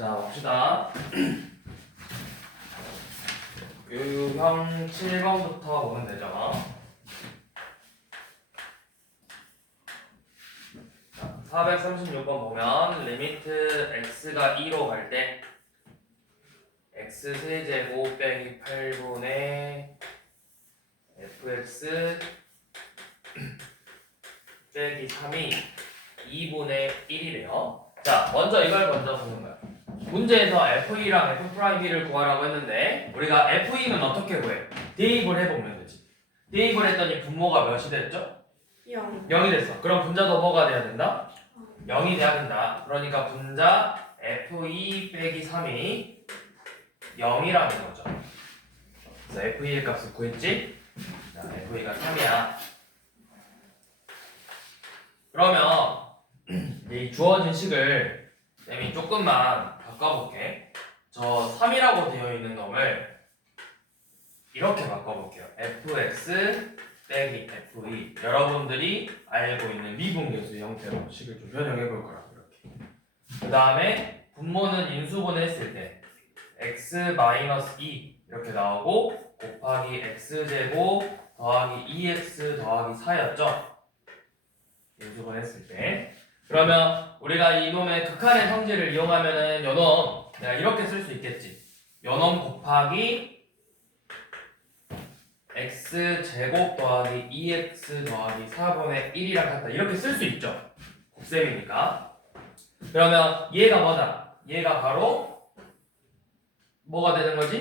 자, 봅시다. 유형 7번부터 보면 되죠. 자, 436번 보면 리미트 x가 2로 갈 때 x 세제곱 빼기 8분의 fx 빼기 3이 2분의 1이래요. 자, 먼저 이걸 먼저 보는 거야. 문제에서 F2랑 F'E를 구하라고 했는데 우리가 F2는 어떻게 구해? 대입을 해보면 되지. 대입을 했더니 분모가 몇이 됐죠? 0. 0이 됐어. 그럼 분자도 뭐가 돼야 된다? 0이 돼야 된다. 그러니까 분자 F2 빼기 3이 0이라는 거죠. 그래서 F2의 값을 구했지? 자, F2가 3이야. 그러면 이 주어진 식을 쌤이 조금만 바꿔볼게. 저 3이라고 되어 있는 놈을 이렇게 바꿔볼게요. fx 빼기 f2. 여러분들이 알고 있는 미분계수 형태로 식을 좀 변형해볼 거라고 이렇게. 그 다음에 분모는 인수분해했을 때 x-2 이렇게 나오고 곱하기 x제곱 더하기 2x 더하기 4였죠? 인수분했을 때. 그러면 우리가 이놈의 극한의 성질을 이용하면은 요놈 내가 이렇게 쓸 수 있겠지. 요놈 곱하기 x제곱 더하기 2x 더하기 4분의 1이랑 같다. 이렇게 쓸 수 있죠. 곱셈이니까. 그러면 얘가 뭐다? 얘가 바로 뭐가 되는 거지?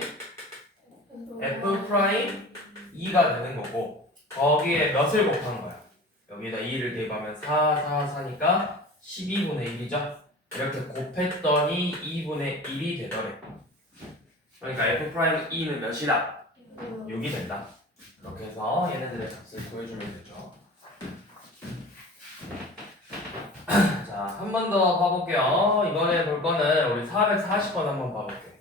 f'2가 되는 거고 거기에 몇을 곱한 거야? 여기다 2를 대입하면 4, 4, 4니까 12분의 1이죠? 이렇게 곱했더니 2분의 1이 되더래. 그러니까 F'E는 몇이다? 6이 된다. 이렇게 해서 얘네들의 값을 구해주면 되죠. 자, 한 번 더 봐볼게요. 이번에 볼 거는 우리 440번 한번 봐볼게요.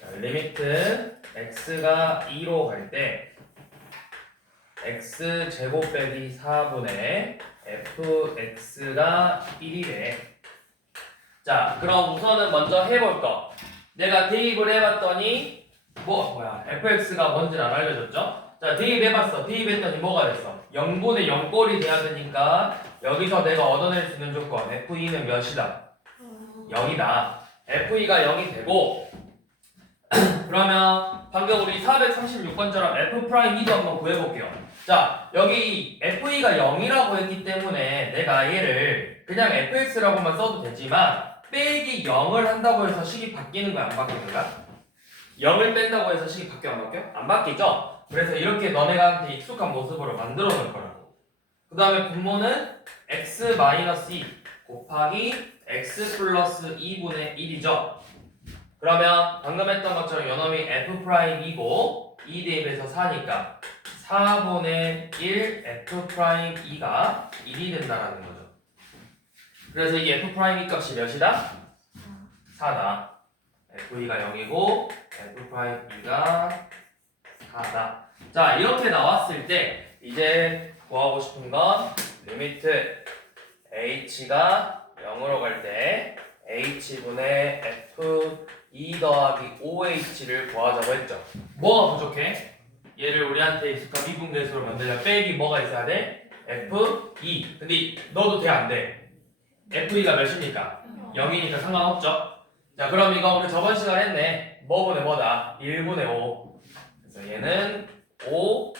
자, 리미트 x가 2로 갈 때 x 제곱 빼기 4분의 fx가 1이래. 자, 그럼 우선은 먼저 해볼 거. 내가 대입을 해봤더니 뭐야? fx가 뭔지는 안 알려줬죠? 자, 대입해봤어. 대입했더니 뭐가 됐어? 0분의 0꼴이 돼야 되니까 여기서 내가 얻어낼 수 있는 조건 f2는 몇이다? 0이다. f2가 0이 되고 그러면 방금 우리 436번처럼 F'E도 한번 구해볼게요. 자, 여기 F'E가 0이라고 했기 때문에 내가 얘를 그냥 fx라고만 써도 되지만 빼기 0을 한다고 해서 식이 바뀌는 거야? 안 바뀌는 거야? 0을 뺀다고 해서 식이 바뀌어 안 바뀌어? 안 바뀌죠? 그래서 이렇게 너네가한테 익숙한 모습으로 만들어 놓을 거라고. 그 다음에 분모는 x-2 곱하기 x 플러스 2분의 1이죠? 그러면 방금 했던 것처럼 요놈이 F'E고 2 대입해서 4니까 4분의 1 F'E가 1이 된다라는 거죠. 그래서 이 F'E 값이 몇이다? 4다. F'E가 0이고 F'E가 4다. 자, 이렇게 나왔을 때 이제 구하고 싶은 건 리미트 H가 0으로 갈 때 H분의 F2 더하기 5H를 구하자고 했죠. 뭐가 부족해? 얘를 우리한테 익숙한 미분계수로 만들려면 빼기 뭐가 있어야 돼? F2. 근데 넣어도 돼? 안 돼? F2가 몇이니까? 0이니까 상관없죠? 자, 그럼 이거 우리 저번 시간에 했네. 뭐분의 뭐다? 1분의 5. 그래서 얘는 5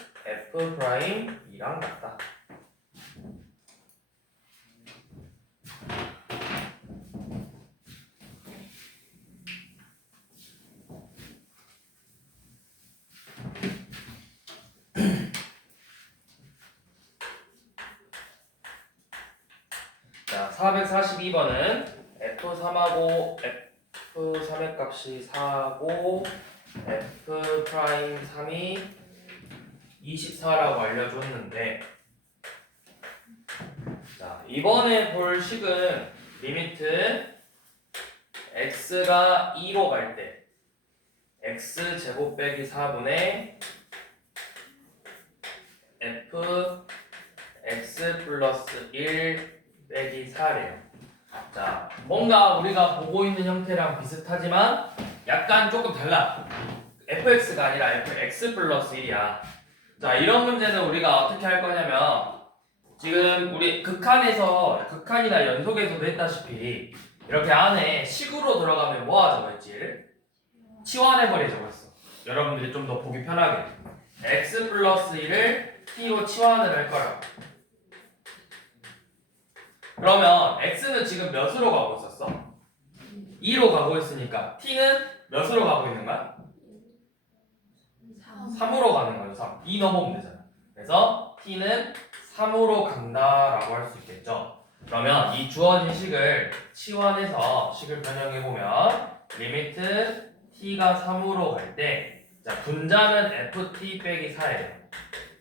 F'E랑 같다. 자, 442번은 F3하고 F3의 값이 4고 F'E3이 24라고 알려줬는데 자, 이번에 볼 식은 리미트 x가 2로 갈 때 x제곱 빼기 4분의 f x 플러스 1 빼기 4래요. 자, 뭔가 우리가 보고 있는 형태랑 비슷하지만 약간 조금 달라. fx가 아니라 fx 플러스 1이야. 자, 이런 문제는 우리가 어떻게 할 거냐면 지금 우리 극한이나 연속에서도 했다시피 이렇게 안에 식으로 들어가면 뭐가 적어있지? 치환해버려 적었어. 여러분들이 좀 더 보기 편하게 x 플러스 1을 t로 치환을 할 거라고. 그러면 x는 지금 몇으로 가고 있었어? 2로 가고 있으니까 t는 몇으로 가고 있는 거야? 3으로 가는 거죠. 3. 2 넘어오면 되잖아. 그래서 t는 3으로 간다라고 할 수 있겠죠. 그러면 이 주어진 식을 치환해서 식을 변형해보면 리미트 t가 3으로 갈 때 자, 분자는 ft 빼기 4예요.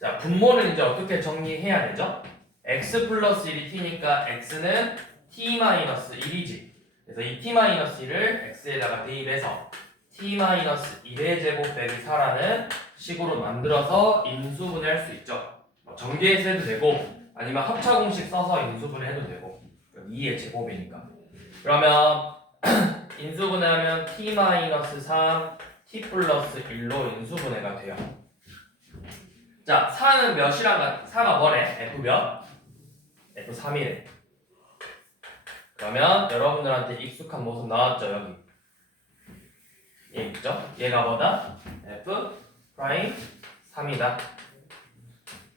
자, 분모는 이제 어떻게 정리해야 되죠? x 플러스 1이 t니까 x는 t 마이너스 1이지. 그래서 이 t 마이너스 1을 x에다가 대입해서 t 마이너스 1의 제곱 빼기 4라는 식으로 만들어서 인수분해 할 수 있죠. 전개해서 해도 되고 아니면 합차 공식 써서 인수분해 해도 되고 2의 제곱이니까. 그러면 인수분해하면 t 마이너스 3 t 플러스 1로 인수분해가 돼요. 자, 4는 몇이랑 4가 뭐래? f 몇? f3이래. 그러면 여러분들한테 익숙한 모습 나왔죠, 여기. 얘 있죠? 얘가 뭐다? f 프라임 3이다.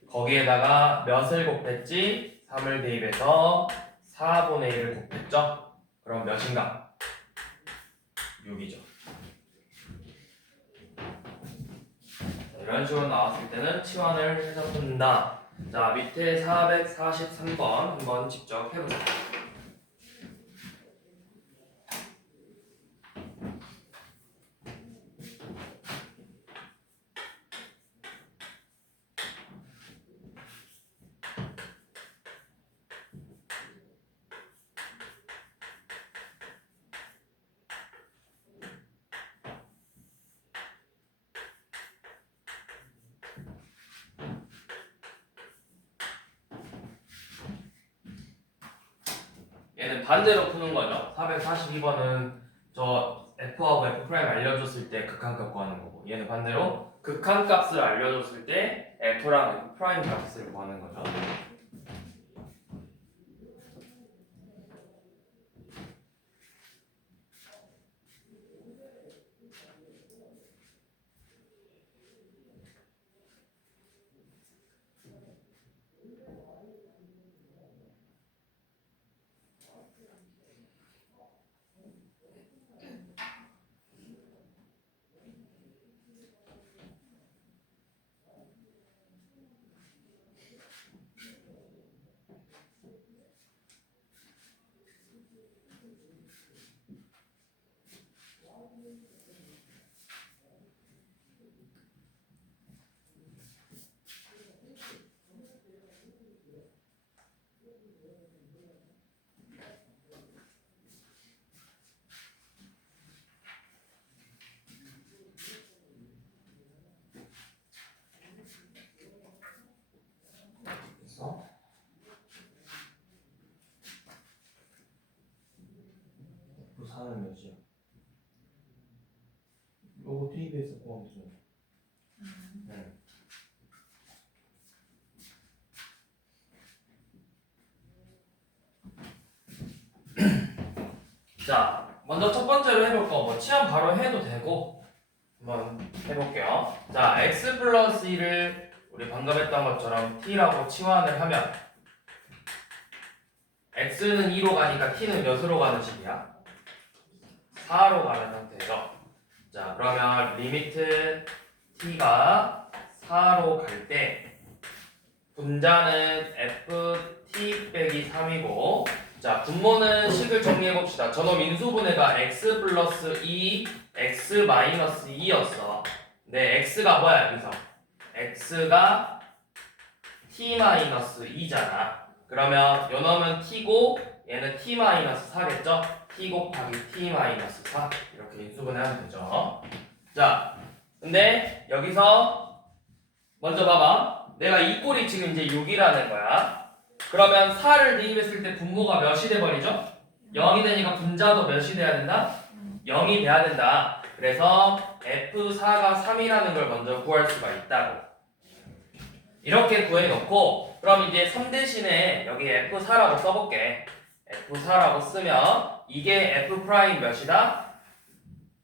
거기에다가 몇을 곱했지? 3을 대입해서 4분의 1을 곱했죠? 그럼 몇인가? 6이죠. 이런 식으로 나왔을 때는 치환을 해서 푼다. 자, 밑에 443번 한번 직접 해보세요. 얘는 반대로 푸는 거죠. 442번은 저 f하고 f' 알려줬을 때 극한값 구하는 거고, 얘는 반대로 극한값을 알려줬을 때 f랑 f' 값을 구하는 거죠. F4는 몇이야? 요거 TBS 포함이죠. 네. 자, 먼저 첫 번째로 해볼 거, 뭐 치환 바로 해도 되고 한번 해볼게요. 자, x 플러스 1을 우리 방금 했던 것처럼 t라고 치환을 하면 x는 2로 가니까 t는 몇으로 가는 식이야? 4로 가는 상태죠. 자, 그러면 리미트 t가 4로 갈 때 분자는 ft 빼기 3이고, 자, 분모는 식을 정리해 봅시다. 저놈 인수분해가 x 플러스 2, x 마이너스 2였어. 네, x가 뭐야 여기서? x가 t 마이너스 2잖아. 그러면 요 놈은 t고 얘는 t 마이너스 4겠죠? t 곱하기 t 마이너스 4 이렇게 인수분해하면 되죠. 자, 근데 여기서 먼저 봐봐. 내가 이 꼴이 지금 이제 6이라는 거야. 그러면 4를 대입했을 때 분모가 몇이 돼버리죠? 0이 되니까 분자도 몇이 돼야 된다? 0이 돼야 된다. 그래서 F4가 3이라는 걸 먼저 구할 수가 있다고. 이렇게 구해놓고 그럼 이제 3 대신에 여기 F4라고 써볼게. F4라고 쓰면 이게 F' 몇이다?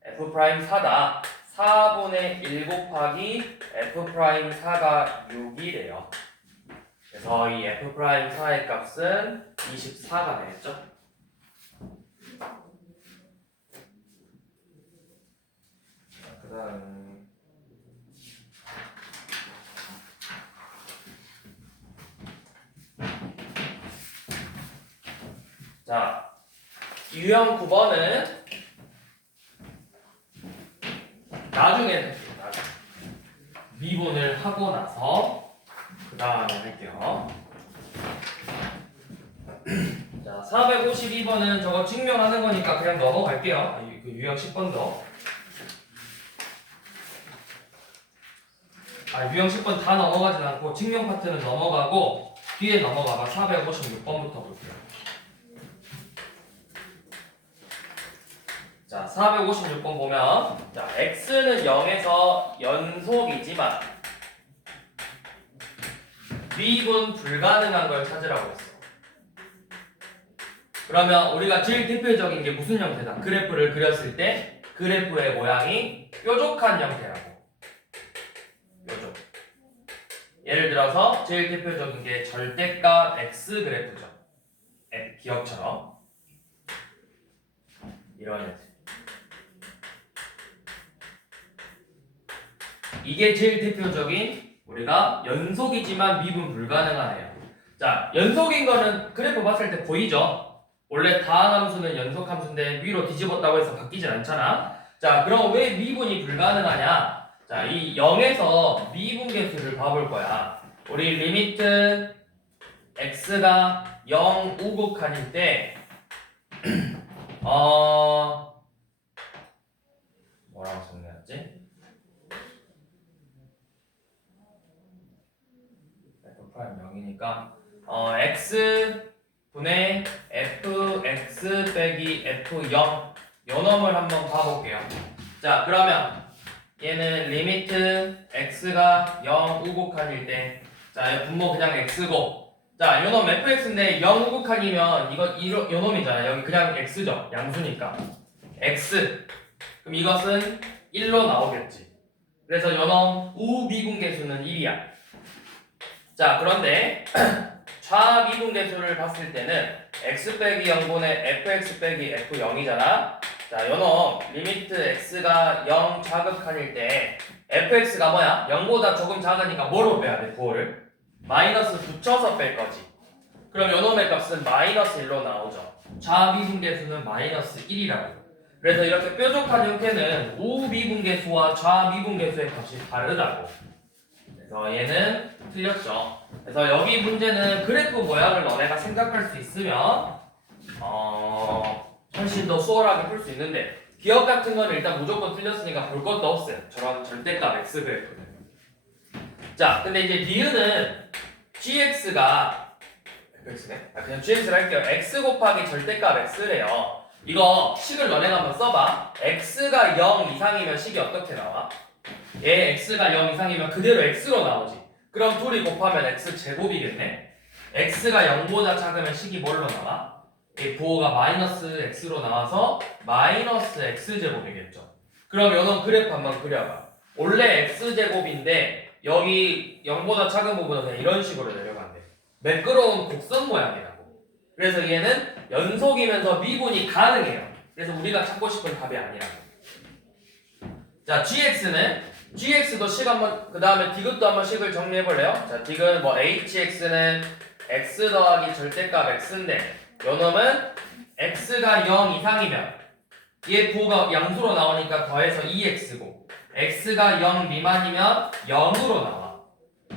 F' 4다. 4분의 1 곱하기 F'4가 6이래요. 그래서 이 F'4의 값은 24가 되겠죠? 그 다음 자, 유형 9번은 나중에 할게요. 나중에. 미분을 하고 나서 그 다음에 할게요. 자, 452번은 저거 증명하는 거니까 그냥 넘어갈게요. 그 유형 10번도. 유형 10번 다 넘어가진 않고 증명 파트는 넘어가고 뒤에 넘어가봐. 456번부터 볼게요. 자, 456번 보면 자, x는 0에서 연속이지만 미분 불가능한 걸 찾으라고 했어. 그러면 우리가 제일 대표적인 게 무슨 형태다? 그래프를 그렸을 때 그래프의 모양이 뾰족한 형태라고. 뾰족. 예를 들어서 제일 대표적인 게 절대값 x 그래프죠. 기억처럼 이런 형태. 이게 제일 대표적인 우리가 연속이지만 미분 불가능하네요. 자, 연속인 거는 그래프 봤을 때 보이죠? 원래 다항함수는 연속함수인데 위로 뒤집었다고 해서 바뀌진 않잖아. 자, 그럼 왜 미분이 불가능하냐? 자, 이 0에서 미분계수를 봐볼 거야. 우리 리미트 x가 0 우극한일 때 뭐라고 정리했지? F' 0이니까 x 분의 fx 빼기 f0 요 놈을 한번 봐볼게요. 자, 그러면 얘는 리미트 x가 0 우극한일 때 자, 분모 그냥 x고 자, 요 놈 fx인데 0 우극한이면 요 놈이잖아. 여기 그냥 x죠. 양수니까 x 그럼 이것은 1로 나오겠지. 그래서 요 놈 우미분계수는 1이야. 자, 그런데 좌미분계수를 봤을 때는 x 빼기 0분의 fx 빼기 f0이잖아. 자, 요놈 리미트 x가 0 자극한일 때 fx가 뭐야? 0보다 조금 작으니까 뭐로 빼야 돼? 9를? 마이너스 붙여서 뺄 거지. 그럼 요놈의 값은 마이너스 1로 나오죠. 좌미분계수는 마이너스 1이라고. 그래서 이렇게 뾰족한 형태는 우미분계수와 좌미분계수의 값이 다르다고. 그래서 얘는 틀렸죠. 그래서 여기 문제는 그래프 모양을 너네가 생각할 수 있으면 훨씬 더 수월하게 풀 수 있는데 기억 같은 거는 일단 무조건 틀렸으니까 볼 것도 없어요. 저런 절대값 x 그래프는. 자, 근데 이제 니은은 gx가 x네? 그냥 gx를 할게요. x 곱하기 절대값 x래요. 이거 식을 너네가 한번 써봐. x가 0 이상이면 식이 어떻게 나와? 얘 x가 0 이상이면 그대로 x로 나오지. 그럼 둘이 곱하면 x 제곱이겠네. x가 0보다 작으면 식이 뭘로 나와? 이 부호가 마이너스 x로 나와서 마이너스 x제곱이겠죠. 그럼 요놈 그래프 한번 그려봐. 원래 x제곱인데 여기 0보다 작은 부분은 그냥 이런 식으로 내려간대. 매끄러운 곡선 모양이라고. 그래서 얘는 연속이면서 미분이 가능해요. 그래서 우리가 찾고 싶은 답이 아니라고. 자, gx도 식 한번 그 다음에 디귿도 한번 식을 정리해 볼래요? 자, 디귿 뭐 hx는 x 더하기 절대값 x인데 요놈은 x가 0 이상이면 얘 부호가 양수로 나오니까 더해서 2x고 x가 0 미만이면 0으로 나와.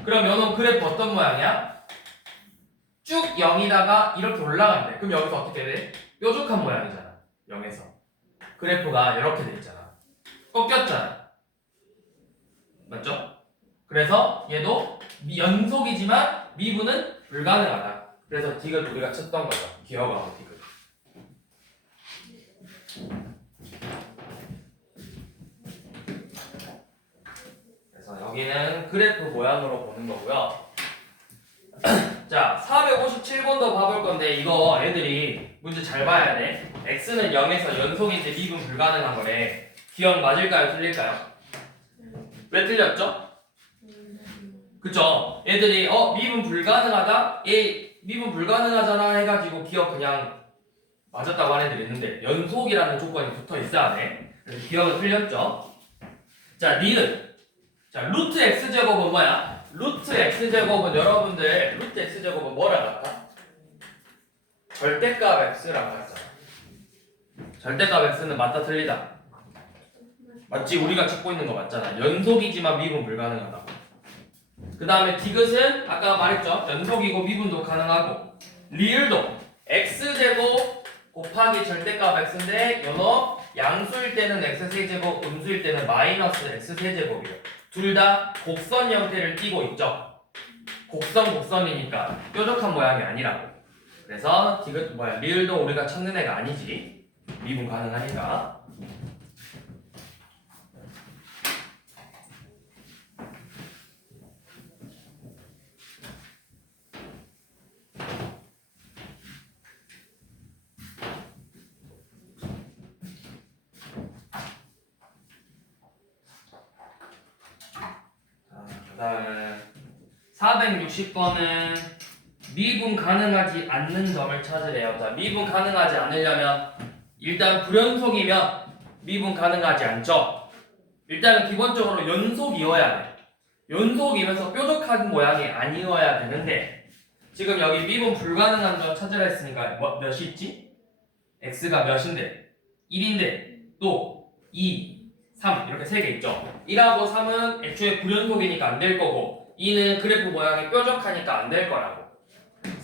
그럼 요놈 그래프 어떤 모양이야? 쭉 0이다가 이렇게 올라간대. 그럼 여기서 어떻게 돼? 뾰족한 모양이잖아. 0에서 그래프가 이렇게 돼 있잖아. 꺾였잖아. 맞죠? 그래서 얘도 연속이지만 미분은 불가능하다. 그래서 디귿 우리가 쳤던 거죠. 기억하고 디귿. 여기는 그래프 모양으로 보는 거고요. 자, 457번도 봐볼 건데 이거 애들이 문제 잘 봐야 돼. x는 0에서 연속인데 미분 불가능한 거래. 기억 맞을까요? 틀릴까요? 왜 틀렸죠? 그쵸? 애들이 미분 불가능하다? 미분 불가능하잖아 해가지고 기억 그냥 맞았다고 하는 애들이 있는데 연속이라는 조건이 붙어 있어야 돼. 그래서 기억은 틀렸죠? 자, 니은. 자, 루트 x제곱은 뭐야? 루트 x제곱은 여러분들 루트 x제곱은 뭐라 할까? 절대값 x라고 했잖아. 절대값 x는 맞다 틀리다? 맞지? 우리가 찾고 있는 거 맞잖아. 연속이지만 미분 불가능하다고. 그 다음에 디귿은 아까 말했죠. 연속이고 미분도 가능하고. 리을도 x제곱 곱하기 절대값 x인데 요놈 양수일 때는 x세제곱, 음수일 때는 마이너스 x세제곱이에요. 둘 다 곡선 형태를 띠고 있죠. 곡선이니까 뾰족한 모양이 아니라고. 그래서 디귿 리을도 우리가 찾는 애가 아니지. 미분 가능하니까. 그다음에 460번은 미분 가능하지 않는 점을 찾으래요. 자, 미분 가능하지 않으려면 일단 불연속이면 미분 가능하지 않죠. 일단은 기본적으로 연속이어야 돼. 연속이면서 뾰족한 모양이 아니어야 되는데 지금 여기 미분 불가능한 점 찾으라 했으니까 몇이 있지? x가 몇인데? 1인데 또 2, 3 이렇게 3개 있죠. 1하고 3은 애초에 불연속이니까 안 될 거고 2는 그래프 모양이 뾰족하니까 안 될 거라고.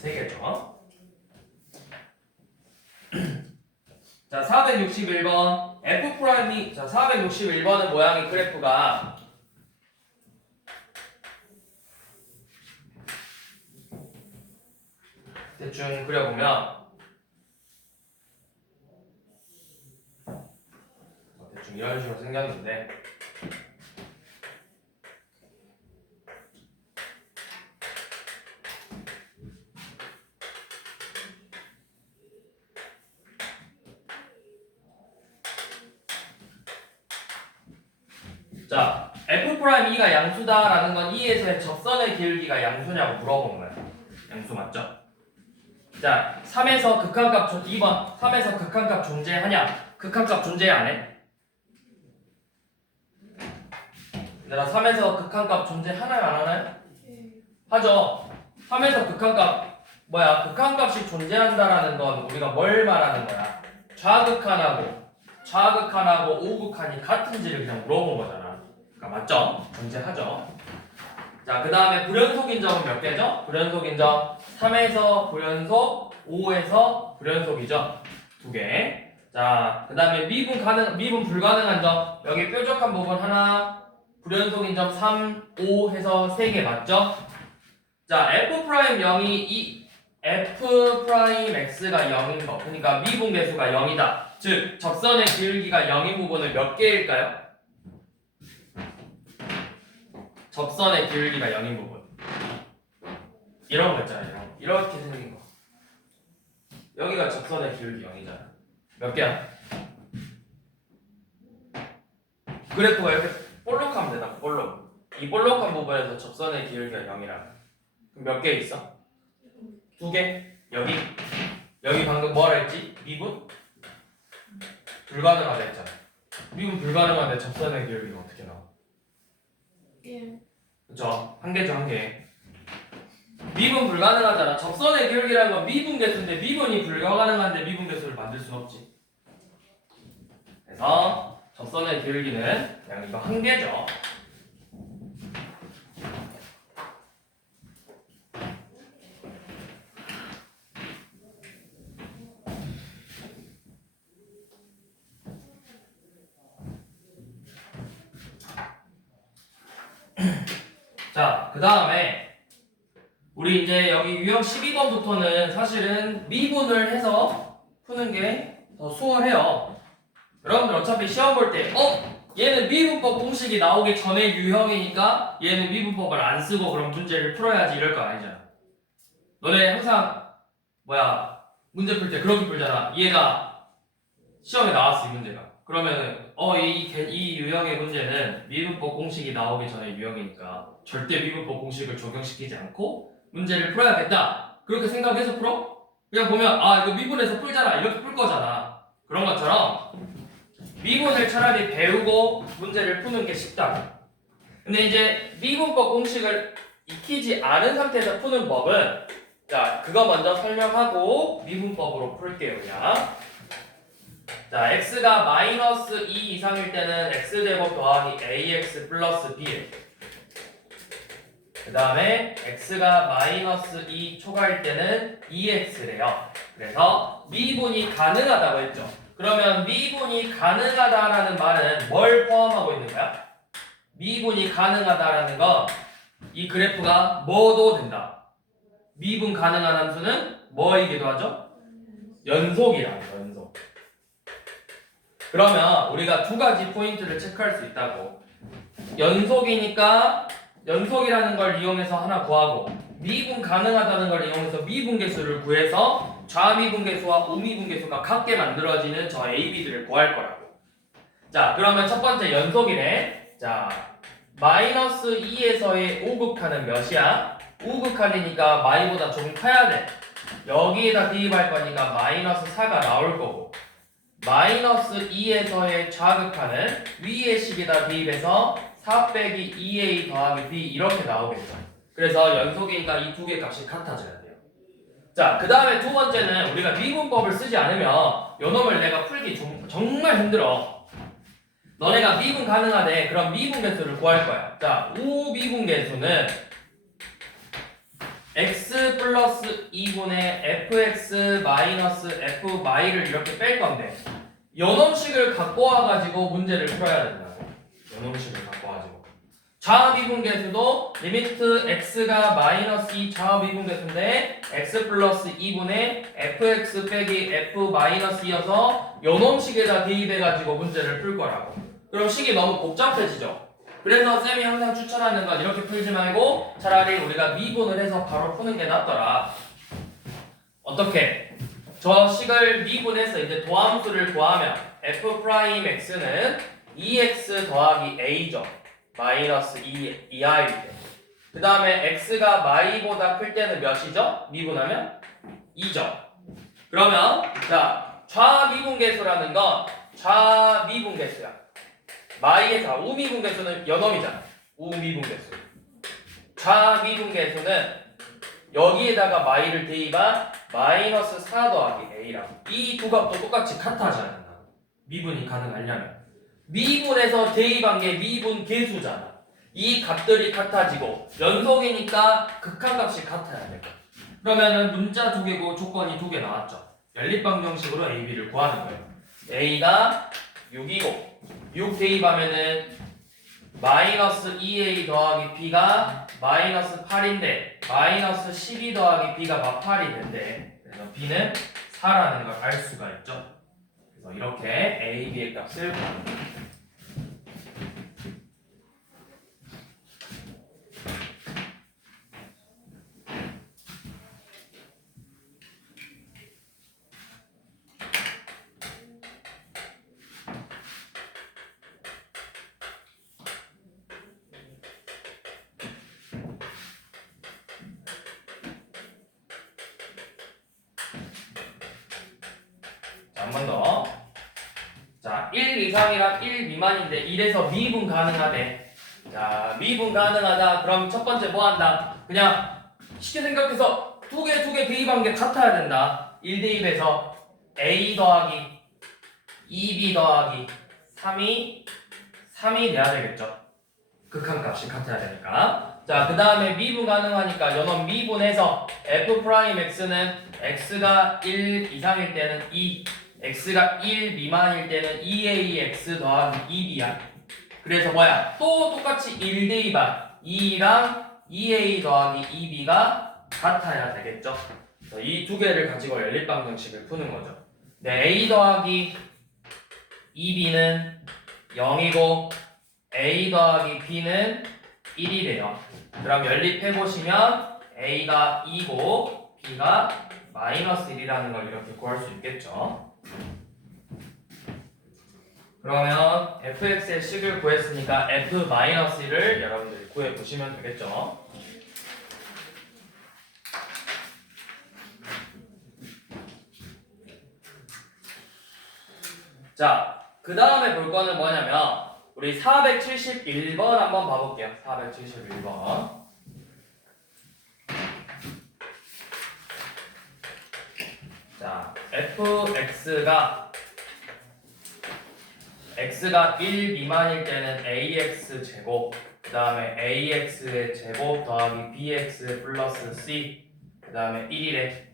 3개죠. 자, 461번 F'이 자, 461번은 모양이 그래프가 대충 그려보면 대충 이런 식으로 생겼는데 자, F'E가 양수다라는 건 E에서의 접선의 기울기가 양수냐고 물어보는 거야. 양수 맞죠? 자, 3에서 극한값 2번 3에서 극한값 존재하냐? 극한값 존재 안 해? 얘들아 3에서 극한값 존재하나요 안 하나요? 하죠. 3에서 극한값 극한값이 존재한다라는 건 우리가 뭘 말하는 거야? 좌극한하고 우극한이 같은지를 그냥 물어본 거잖아. 그러니까 맞죠? 존재하죠. 자, 그 다음에 불연속인 점은 몇 개죠? 불연속인 점 3에서 불연속, 5에서 불연속이죠. 2개. 자, 그 다음에 미분 불가능한 점 여기 뾰족한 부분 하나, 불연속인 점 3, 5 해서 3개 맞죠? 자, F'X가 0인 거. 그러니까 미분 계수가 0이다. 즉, 접선의 기울기가 0인 부분을 몇 개일까요? 접선의 기울기가 0인 부분. 이런 거 있잖아요. 이렇게 생긴 거. 여기가 접선의 기울기 0이잖아. 몇 개야? 그래프가 이렇게 볼록하면 되다. 볼록. 이 볼록한 부분에서 접선의 기울기가 0이라. 그럼 몇 개 있어? 2개? 여기 방금 뭐라 했지? 미분? 불가능하다 했잖아. 미분 불가능한데 접선의 기울기가 어떻게 나와? 그쵸? 한 개죠, 한 개. 미분 불가능하잖아. 접선의 기울기라는 건 미분 계수인데 미분이 불가능한데 미분 계수를 만들 수는 없지. 그래서 접선의 기울기는 그냥 이거 한 개죠. 자, 그 다음에 우리 이제 여기 유형 12번부터는 사실은 미분을 해서 푸는 게 더 수월해요. 여러분들 어차피 시험 볼 때 얘는 미분법 공식이 나오기 전에 유형이니까 얘는 미분법을 안 쓰고 그럼 문제를 풀어야지 이럴 거 아니잖아. 너네 항상 문제 풀 때 그렇게 풀잖아. 얘가 시험에 나왔어 이 문제가. 그러면은 이 유형의 문제는 미분법 공식이 나오기 전에 유형이니까 절대 미분법 공식을 적용시키지 않고 문제를 풀어야겠다. 그렇게 생각해서 풀어? 그냥 보면 이거 미분에서 풀잖아 이렇게 풀 거잖아. 그런 것처럼 미분을 차라리 배우고 문제를 푸는 게 쉽다. 근데 이제 미분법 공식을 익히지 않은 상태에서 푸는 법은 자 그거 먼저 설명하고 미분법으로 풀게요 그냥. 자 x가 마이너스 2 이상일 때는 x제곱 더하기 ax 플러스 b. 그 다음에 x가 마이너스 2 초과일 때는 2x래요. 그래서 미분이 가능하다고 했죠. 그러면 미분이 가능하다라는 말은 뭘 포함하고 있는 거야? 미분이 가능하다라는 건 이 그래프가 뭐도 된다. 미분 가능한 함수는 뭐이기도 하죠? 연속이라고 연속. 그러면 우리가 두 가지 포인트를 체크할 수 있다고. 연속이니까 연속이라는 걸 이용해서 하나 구하고 미분 가능하다는 걸 이용해서 미분계수를 구해서 좌미분계수와 우미분계수가 같게 만들어지는 저 A, B들을 구할 거라고. 자 그러면 첫 번째 연속이네. 자 마이너스 2에서의 우극한은 몇이야? 우극한이니까 마이보다 조금 커야 돼. 여기에다 대입할 거니까 마이너스 4가 나올 거고 마이너스 2에서의 좌극한은 위의 식에다 대입해서 4 빼기 2a 더하기 b 이렇게 나오겠죠. 그래서 연속이니까 이 두 개 값이 같아져야 돼요. 자, 그 다음에 두 번째는 우리가 미분법을 쓰지 않으면 요 놈을 내가 풀기 정말 힘들어. 너네가 미분 가능하대. 그럼 미분계수를 구할 거야. 자, 우미분계수는 x 플러스 2분의 fx 마이너스 f 마이를 이렇게 뺄 건데 요 놈식을 갖고 와가지고 문제를 풀어야 된다고. 요 놈식을 갖고 와가지고 좌미분계수도 리미트 x가 마이너스 2 좌미분계수인데 x 플러스 2분의 fx 빼기 f 마이너스 2여서 요 놈식에다 대입해가지고 문제를 풀 거라고. 그럼 식이 너무 복잡해지죠. 그래서 쌤이 항상 추천하는 건 이렇게 풀지 말고 차라리 우리가 미분을 해서 바로 푸는 게 낫더라. 어떻게? 저 식을 미분해서 이제 도함수를 구하면 f'x는 2x 더하기 a죠. 마이너스 2i일 때. 그 다음에 x가 마이보다 클 때는 몇이죠? 미분하면 2죠. 그러면 자 좌미분계수라는 건 좌미분계수야. 마이에서 우미분계수는 연놈이잖아. 우미분계수. 좌미분계수는 여기에다가 마이를 대입한 마이너스 4 더하기 a라고. 이 두 값도 똑같이 같아져야 된다. 미분이 가능하려면. 미분에서 대입한 게 미분계수잖아. 이 값들이 같아지고 연속이니까 극한값이 같아야 돼. 그러면은 문자 두 개고 조건이 두 개 나왔죠. 연립방정식으로 a, b를 구하는 거예요. a가 6이고 6 대입하면은 마이너스 2a 더하기 b가 마이너스 8인데 마이너스 12 더하기 b가 막 8이 된대. 그래서 b는 4라는 걸 알 수가 있죠. 그래서 이렇게 a, b의 값을 구하는 거예요. 한 번 더. 자, 1 이상이랑 1 미만인데 1에서 미분 가능하대. 자, 미분 가능하다. 그럼 첫 번째 뭐 한다? 그냥 쉽게 생각해서 두 개 대입한 게 같아야 된다. 1 대입해서 a 더하기 2b 더하기 3이 돼야 되겠죠. 극한값이 같아야 되니까. 자, 그 다음에 미분 가능하니까 연원 미분해서 f'x는 x가 1 이상일 때는 2, x가 1 미만일 때는 2ax 더하기 2b야. 그래서 또 똑같이 1 대입한 2랑 2a 더하기 2b가 같아야 되겠죠. 이 두 개를 가지고 연립방정식을 푸는 거죠. 네, a 더하기 2b는 0이고 a 더하기 b는 1이래요. 그럼 연립해보시면 a가 2고 b가 마이너스 1이라는 걸 이렇게 구할 수 있겠죠. 그러면 fx의 식을 구했으니까 f-1을 여러분들이 구해보시면 되겠죠. 자, 그 다음에 볼 거는 뭐냐면 우리 471번 한번 봐볼게요. 471번. 자, x가 1 미만일 때는 ax 제곱, 그 다음에 ax의 제곱 더하기 bx 플러스 c, 그 다음에 1이래.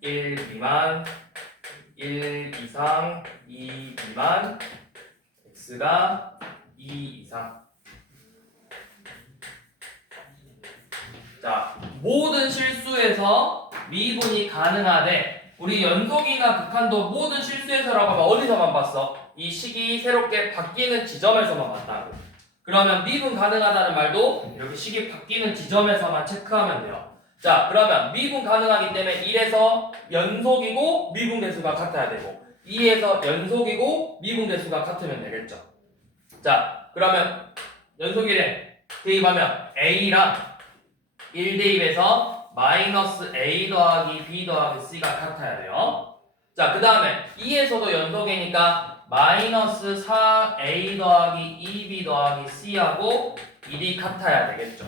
1 미만, 1 이상, 2 미만, x가 2 이상. 자, 모든 실수에서 미분이 가능하되 우리 연속이나 극한도 모든 실수에서라고 하면 어디서만 봤어? 이 식이 새롭게 바뀌는 지점에서만 봤다고. 그러면 미분 가능하다는 말도 이렇게 식이 바뀌는 지점에서만 체크하면 돼요. 자, 그러면 미분 가능하기 때문에 1에서 연속이고 미분 개수가 같아야 되고 2에서 연속이고 미분 개수가 같으면 되겠죠. 자, 그러면 연속이래 대입하면 a랑 1 대입해서 마이너스 a 더하기 b 더하기 c가 같아야 돼요. 자, 그 다음에 2에서도 연속이니까 마이너스 4a 더하기 2b 더하기 c하고 1이 같아야 되겠죠.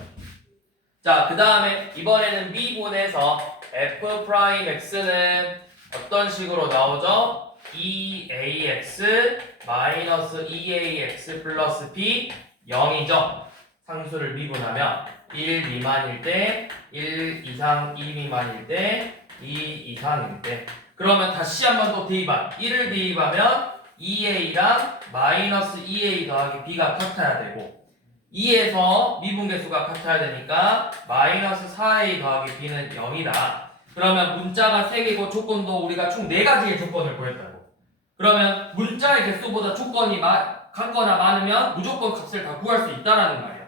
자, 그 다음에 이번에는 미분에서 f'x는 어떤 식으로 나오죠? 2ax 마이너스 2ax 플러스 b 0이죠. 상수를 미분하면 1 미만일 때, 1 이상, 2 미만일 때, 2 이상일 때. 그러면 다시 한번 또 대입한 1을 대입하면 2a랑 마이너스 2a 더하기 b가 같아야 되고 2에서 미분계수가 같아야 되니까 마이너스 4a 더하기 b는 0이다. 그러면 문자가 3개고 조건도 우리가 총 4가지의 조건을 구했다고. 그러면 문자의 개수보다 조건이 같거나 많으면 무조건 값을 다 구할 수 있다라는 말이야.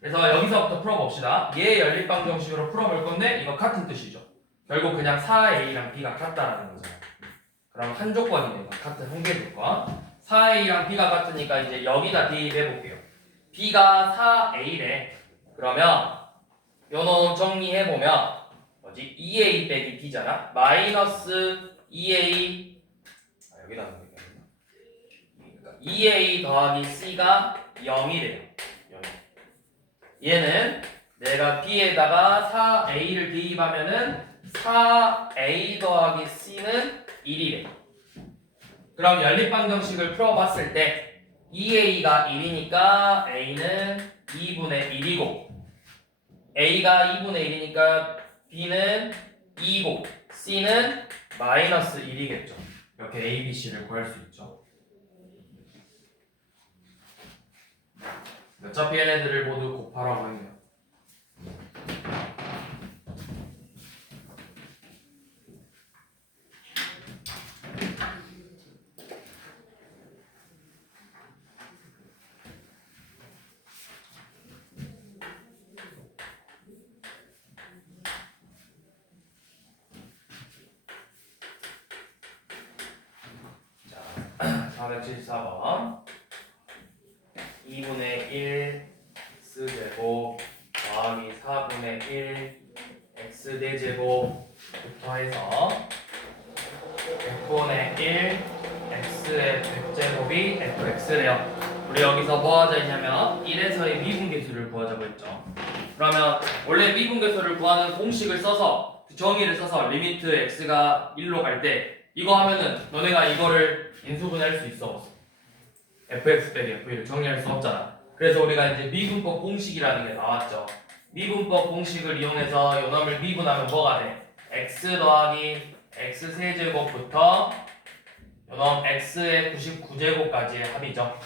그래서 여기서부터 풀어봅시다. 얘 연립방정식으로 풀어볼 건데 이거 같은 뜻이죠. 결국 그냥 4a랑 b가 같다라는 거잖아. 그럼 한 조건이네요. 같은 한개 조건. 4a랑 b가 같으니까 이제 여기다 대입해볼게요. b가 4a래. 그러면 요놈 정리해보면 뭐지? 2a 빼기 b잖아. 마이너스 2a 여기다 넣는 거야. 2a 더하기 c가 0이래요. 0. 얘는 내가 b에다가 4a를 대입하면은 4a 더하기 c는 1이래. 그럼 연립방정식을 풀어봤을 때 2a가 1이니까 a는 2분의 1이고 a가 2분의 1이니까 b는 2고 c는 마이너스 1이겠죠. 이렇게 a, b, c를 구할 수 있죠. 어차피 얘네들을 모두 곱하라고 했네요. 자, 474번 2분의 1 x제곱 더하기 4분의 1 x 대제곱부터 해서 f분의 1 x의 100제곱이 fx래요. 우리 여기서 뭐 하자 했냐면 1에서의 미분계수를 구하자고 했죠. 그러면 원래 미분계수를 구하는 공식을 써서 정의를 써서 리미트 x가 1로 갈 때 이거 하면은 너네가 이거를 인수분해할 수 있어 없어? fx 빼기 f를 정리할 수 없잖아. 그래서 우리가 이제 미분법 공식이라는 게 나왔죠. 미분법 공식을 이용해서 요놈을 미분하면 뭐가 돼? x 더하기 x 세제곱부터 요놈 x의 99제곱까지의 합이죠.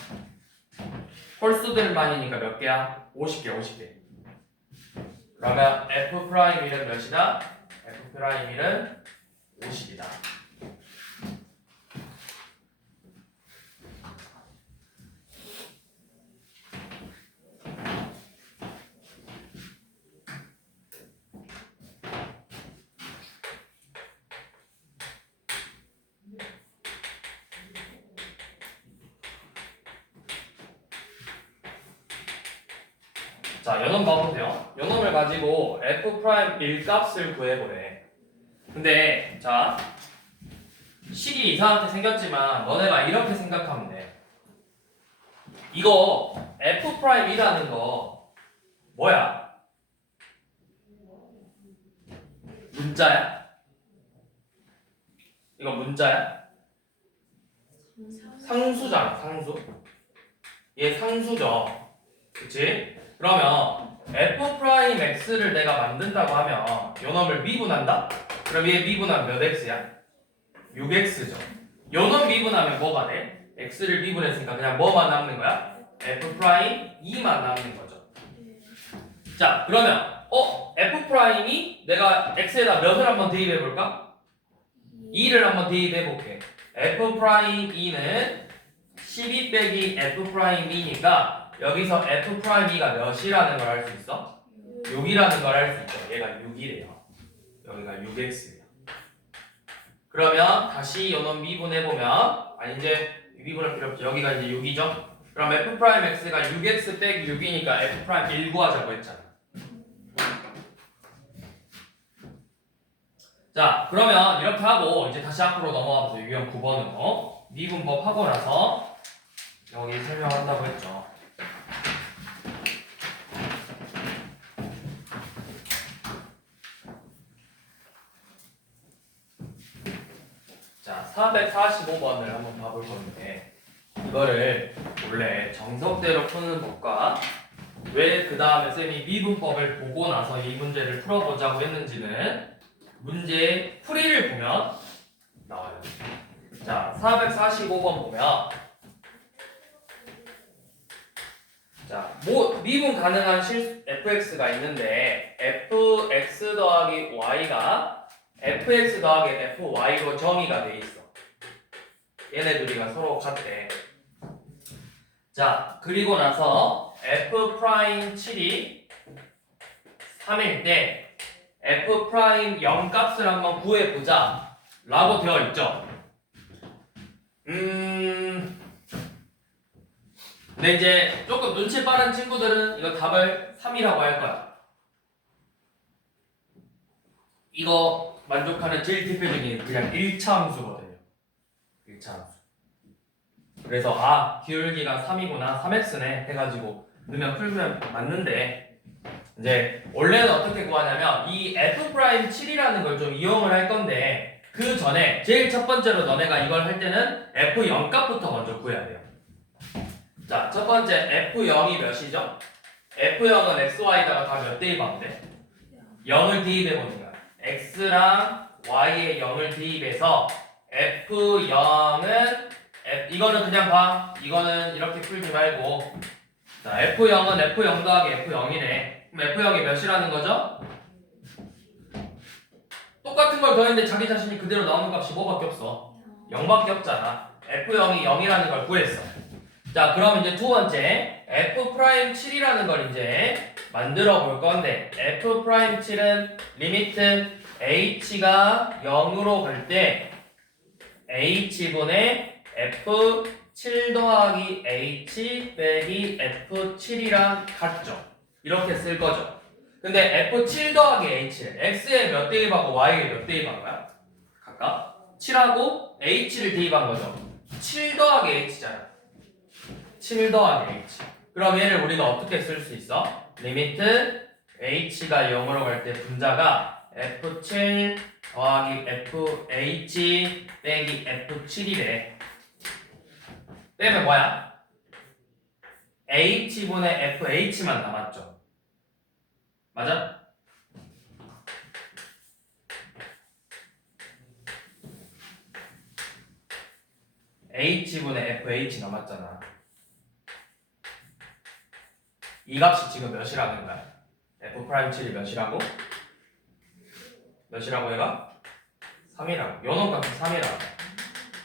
홀수들만이니까 몇 개야? 50개, 50개. 그러면 f'1은 몇이다? f'1은 50이다. 자, 요놈 봐보세요. 요놈을 가지고 f' 밀값을 구해보래. 근데 자, 식이 이상하게 생겼지만 너네가 이렇게 생각하면 돼. 이거 f'이라는 거 뭐야? 문자야? 이거 문자야? 상수잖아, 상수. 얘 상수죠. 그치? 그러면 f'x를 내가 만든다고 하면 요놈을 미분한다? 그럼 얘 미분하면 몇 x야? 6x죠. 요놈 미분하면 뭐가 돼? x를 미분했으니까 그냥 뭐만 남는 거야? f'2만 남는 거죠. 자, 그러면 f'이 내가 x에다 몇을 한번 대입해 볼까? 2를 한번 대입해 볼게. f'E는 12 빼기 f'E니까 여기서 f'E가 몇이라는 걸 알 수 있어? 6이라는 걸 알 수 있죠. 얘가 6이래요. 여기가 6x예요. 그러면 다시 요놈 미분해보면 이제 미분할 필요 없죠. 여기가 이제 6이죠. 그럼 f'x가 6x 빼기 6이니까 f'1 구하자고 했잖아. 자, 그러면 이렇게 하고 이제 다시 앞으로 넘어가 보세요. 유형 9번으로 미분법 하고 나서 여기 설명한다고 했죠. 자, 445번을 한번 봐볼 건데 이거를 원래 정석대로 푸는 법과 왜 그 다음에 쌤이 미분법을 보고 나서 이 문제를 풀어보자고 했는지는 문제의 풀이를 보면 나와요. 자, 445번 보면 자, 미분 가능한 fx가 있는데 fx 더하기 y가 fx 더하기 fy로 정의가 돼 있어. 얘네 둘이가 서로 같대. 자, 그리고 나서 f'7이 3일 때 f'0 값을 한번 구해보자 라고 되어 있죠. 근데 이제 조금 눈치 빠른 친구들은 이거 답을 3이라고 할 거야. 이거 만족하는 제일 대표적인 그냥 1차 함수거든요. 1차 함수. 그래서 기울기가 3이구나, 3x네 해가지고 넣으면 풀면 맞는데 이제 원래는 어떻게 구하냐면 이 f'7이라는 걸 좀 이용을 할 건데 그 전에 제일 첫 번째로 너네가 이걸 할 때는 f0 값부터 먼저 구해야 돼요. 자, 첫 번째 f0이 몇이죠? f0은 xy다가 다 몇 대입하면 돼? 0을 대입해보는 거야. x랑 y에 0을 대입해서 f0은 이거는 그냥 봐. 이거는 이렇게 풀지 말고 자, f0은 f0 더하기 f0이네. 그럼 f0이 몇이라는 거죠? 똑같은 걸 더했는데 자기 자신이 그대로 나오는 값이 뭐밖에 없어? 0밖에 없잖아. f0이 0이라는 걸 구했어. 자, 그럼 이제 두 번째 f'7이라는 걸 이제 만들어 볼 건데 f'7은 리미트 h가 0으로 갈 때 h분의 f7 더하기 h 빼기 f7이랑 같죠. 이렇게 쓸 거죠. 근데 f7 더하기 h를 x에 몇 대입하고 y에 몇 대입한 거야? 각각 7하고 h를 대입한 거죠. 7 더하기 h잖아. 7 더하기 h. 그럼 얘를 우리가 어떻게 쓸 수 있어? 리미트 h가 0으로 갈 때 분자가 f7 더하기 fh 빼기 f7이래. 빼면 뭐야? h분의 fh만 남았죠. 맞아? h분의 fh 남았잖아. 이 값이 지금 몇이라는 거야? f'7이 몇이라고? 몇이라고 얘가? 3이라고. 요놈 값이 3이라고.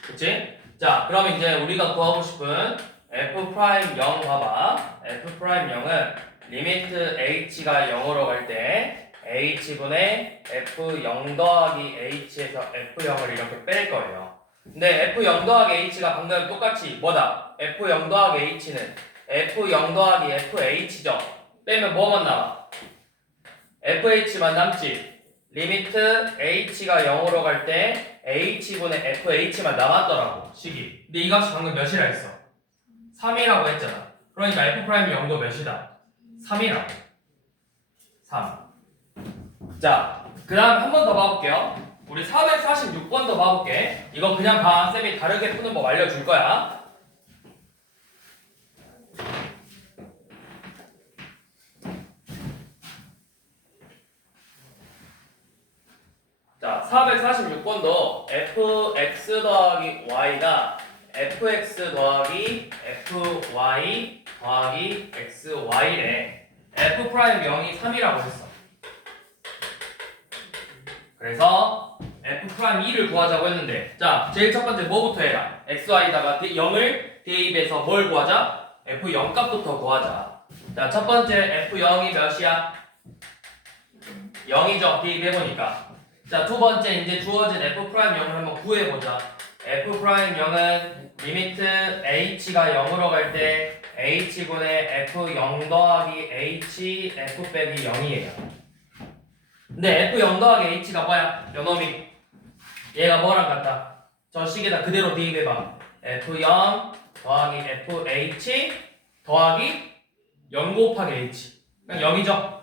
그치? 자, 그럼 이제 우리가 구하고 싶은 f'0 봐봐. f'0은 리미트 h가 0으로 갈 때 h분의 f0 더하기 h에서 f0을 이렇게 뺄 거예요. 근데 f0 더하기 h가 방금 똑같이 뭐다? f0 더하기 h는 f0 더하기 fh죠. 빼면 뭐만 남아? fh만 남지. 리미트 h가 0으로 갈 때 h분의 fh만 남았더라고 식이. 근데 이 값이 방금 몇이라 했어? 3이라고 했잖아. 그러니까 f' 0도 몇이다? 3이라고. 3. 자, 그 다음 한 번 더 봐볼게요. 우리 446번 더 봐볼게. 이거 그냥 봐. 쌤이 다르게 푸는 법 알려줄 거야. 자, 446번도 fx 더하기 y가 fx 더하기 fy 더하기 xy래. f' 0이 3이라고 했어. 그래서 f'2를 구하자고 했는데, 자, 제일 첫 번째 뭐부터 해라? xy다가 0을 대입해서 뭘 구하자? f0 값부터 구하자. 자, 첫 번째 f0이 몇이야? 0이죠. 대입해보니까. 자, 두 번째 이제 주어진 f'0을 한번 구해보자. f'0은 리미트 h가 0으로 갈 때 h분의 f0 더하기 h f 빼기 0이에요. 근데 f0 더하기 h가 뭐야? 요놈이 얘가 뭐랑 같다? 저 식에다 그대로 대입해봐. f0 더하기 fh 더하기 0 곱하기 h. 그냥 0이죠.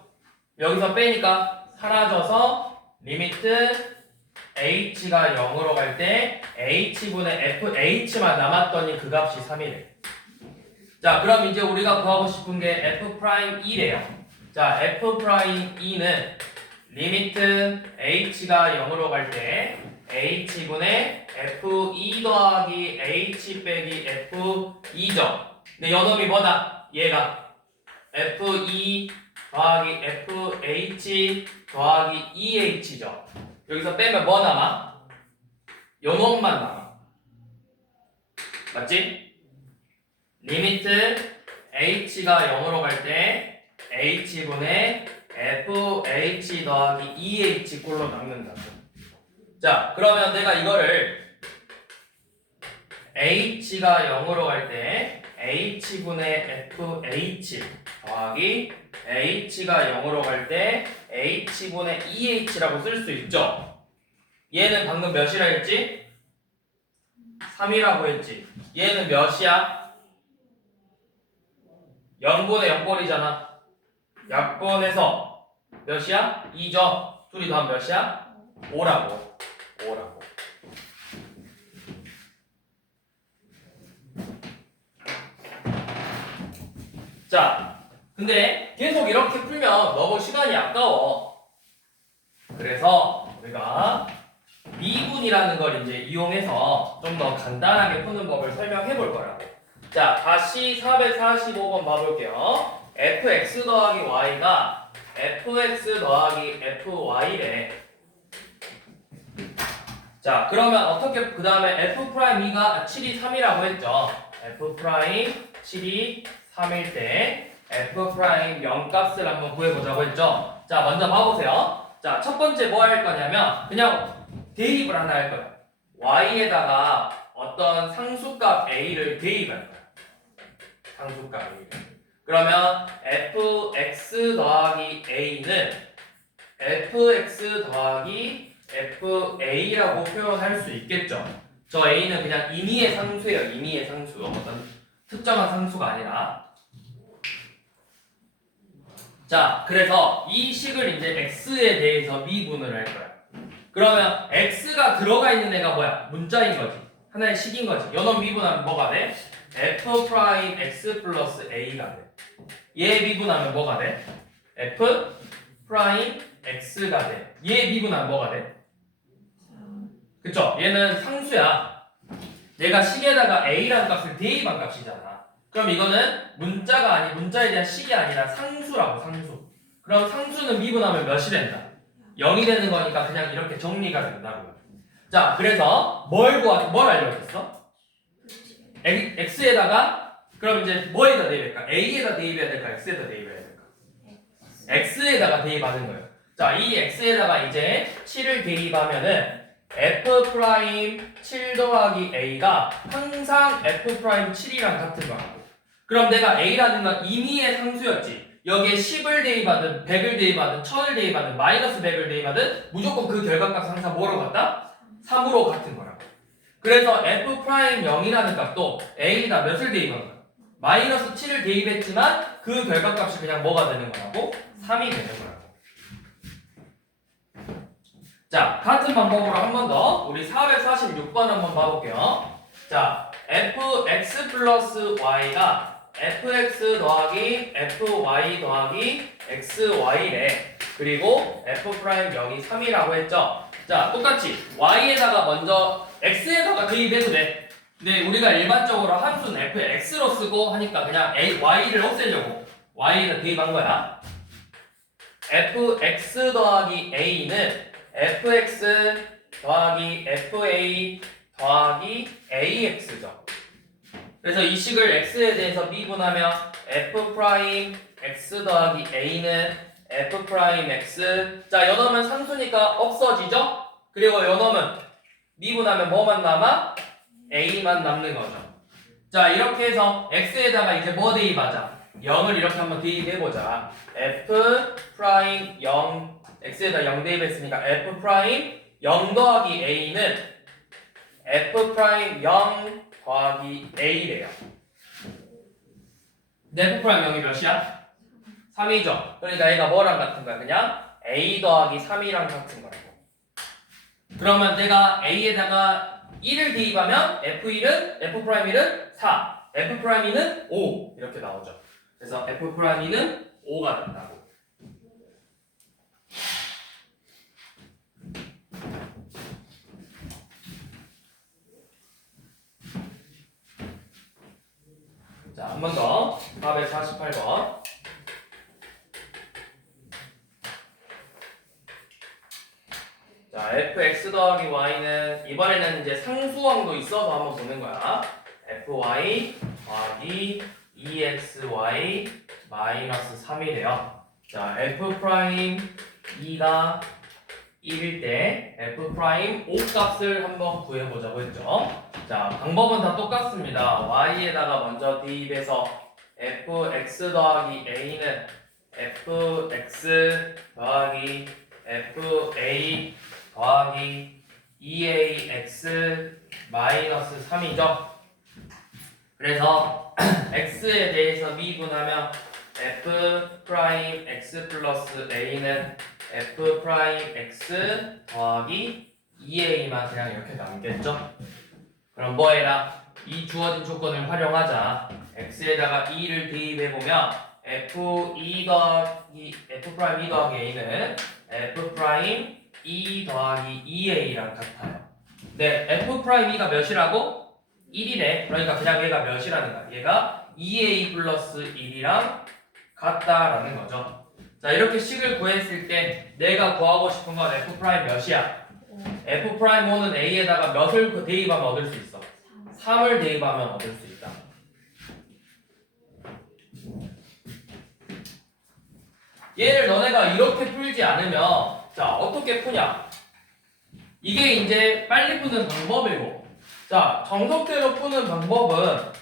여기서 빼니까 사라져서 리미트 h가 0으로 갈 때 h분의 fh만 남았더니 그 값이 3이래. 자, 그럼 이제 우리가 구하고 싶은 게 f'2래요. 자, f'2는 리미트 h가 0으로 갈 때 h분의 f2 더하기 h 빼기 f2죠. 근데 요놈이 뭐다? 얘가 f2 더하기 fh 더하기 eh죠. 여기서 빼면 뭐 남아? 요놈만 남아. 맞지? 리미트 h가 0으로 갈 때 h분의 fh 더하기 EH 꼴로 남는다. 자, 그러면 내가 이거를 h가 0으로 갈 때 h분의 fh 더하기 h가 0으로 갈 때 h분의 EH라고 쓸 수 있죠. 얘는 방금 몇이라 했지? 3이라고 했지. 얘는 몇이야? 0분의 0꼴이잖아. 약분해서 몇이야? 2죠. 둘이 더하면 몇이야? 5라고. 5라고. 자, 근데 계속 이렇게 풀면 너무 시간이 아까워. 그래서 우리가 미분이라는 걸 이제 이용해서 좀 더 간단하게 푸는 법을 설명해 볼 거라고. 자, 다시 445번 봐볼게요. fx 더하기 y가 fx 더하기 fy래. 자, 그러면 어떻게 그 다음에 f'2가 7이 3이라고 했죠. f'7이 3일 때 f' 0값을 한번 구해보자고 했죠. 자, 먼저 봐보세요. 자, 첫 번째 뭐 할 거냐면 그냥 대입을 하나 할 거야. y에다가 어떤 상수값 a를 대입할 거야. 상수값 a. 그러면 fx 더하기 a는 fx 더하기 fa라고 표현할 수 있겠죠. 저 a는 그냥 임의의 상수예요. 임의의 상수. 어떤 특정한 상수가 아니라. 자, 그래서 이 식을 이제 x에 대해서 미분을 할 거야. 그러면 x가 들어가 있는 애가 뭐야? 문자인 거지. 하나의 식인 거지. 연원 미분하면 뭐가 돼? f'x 플러스 a가 돼. 얘 미분하면 뭐가 돼? f'x가 돼. 얘 미분하면 뭐가 돼? 그쵸? 얘는 상수야. 얘가 식에다가 a라는 값을 대입한 값이잖아. 그럼 이거는 문자에 대한 식이 아니라 상수라고, 상수. 그럼 상수는 미분하면 몇이 된다? 0이 되는 거니까 그냥 이렇게 정리가 된다고요. 자, 그래서 뭘 알려줬어? x에다가 그럼 이제 뭐에다 대입할까? a에다 대입해야 될까? x에다 대입해야 될까? x에다가 대입하는 거예요. 자, 이 x에다가 이제 7을 대입하면은 f'7 더하기 a가 항상 f'7이랑 같은 거라고. 그럼 내가 a라는 건 임의의 상수였지. 여기에 10을 대입하든 100을 대입하든 1000을 대입하든 마이너스 100을 대입하든 무조건 그 결과값 항상 뭐로 같다? 3으로 같은 거라고. 그래서 f'0이라는 값도 a에다 몇을 대입한 거야? 마이너스 7을 대입했지만 그 결과값이 그냥 뭐가 되는 거라고? 3이 되는 거라고. 자, 같은 방법으로 한 번 더 우리 446번 한번 봐볼게요. 자, fx 플러스 y가 fx 더하기 fy 더하기 xy래. 그리고 f'0이 3이라고 했죠. 자, 똑같이 y에다가 먼저 x에다가 대입해도 돼. 근데 우리가 일반적으로 함수는 fx로 쓰고 하니까 그냥 y를 없애려고 y에다 대입한 거야. fx 더하기 a는 fx 더하기 fa 더하기 ax죠. 그래서 이 식을 x에 대해서 미분하면 f' x 더하기 a는 f' x. 자, 요놈은 상수니까 없어지죠? 그리고 요놈은 미분하면 뭐만 남아? a만 남는 거죠. 자, 이렇게 해서 x에다가 이제 뭐 대입하자? 0을 이렇게 한번 대입해보자. f' 0 x에다 0 대입했으니까 f' 0 더하기 a는 f' 0 더하기 a래요. 근데 f' 0이 몇이야? 3이죠. 그러니까 얘가 뭐랑 같은 거야? 그냥 a 더하기 3이랑 같은 거라고. 그러면 내가 a에다가 1을 대입하면 f'1은 4, f'2는 5 이렇게 나오죠. 그래서 f'2는 5가 된다고. 자, 한 번 더. 448번. 자, fx 더하기 y는 이번에는 이제 상수항도 있어서 한번 보는 거야. fy 더하기 2xy 마이너스 3이래요. 자, f'2가 1일 때 f' 5 값을 한번 구해보자고 했죠. 자, 방법은 다 똑같습니다. y에다가 먼저 대입해서 fx 더하기 a는 fx 더하기 fa 더하기 2ax 마이너스 3이죠. 그래서 x에 대해서 미분하면 f'x 플러스 a는 f'x 더하기 2a만 그냥 이렇게 남겠죠. 그럼 뭐 해라? 이 주어진 조건을 활용하자. x에다가 2를 대입해보면 f2 더하기 f'2 더하기 a는 f'2 더하기 2a랑 같아요. 네, f'2가 몇이라고? 1이래. 그러니까 그냥 얘가 몇이라는 거야. 얘가 2a 플러스 1이랑 같다라는 거죠. 자, 이렇게 식을 구했을 때 내가 구하고 싶은 건 f' 몇이야? f'5는 a에다가 몇을 대입하면 얻을 수 있어? 3을 대입하면 얻을 수 있다. 얘를 너네가 이렇게 풀지 않으면 자, 어떻게 푸냐? 이게 이제 빨리 푸는 방법이고, 자, 정석대로 푸는 방법은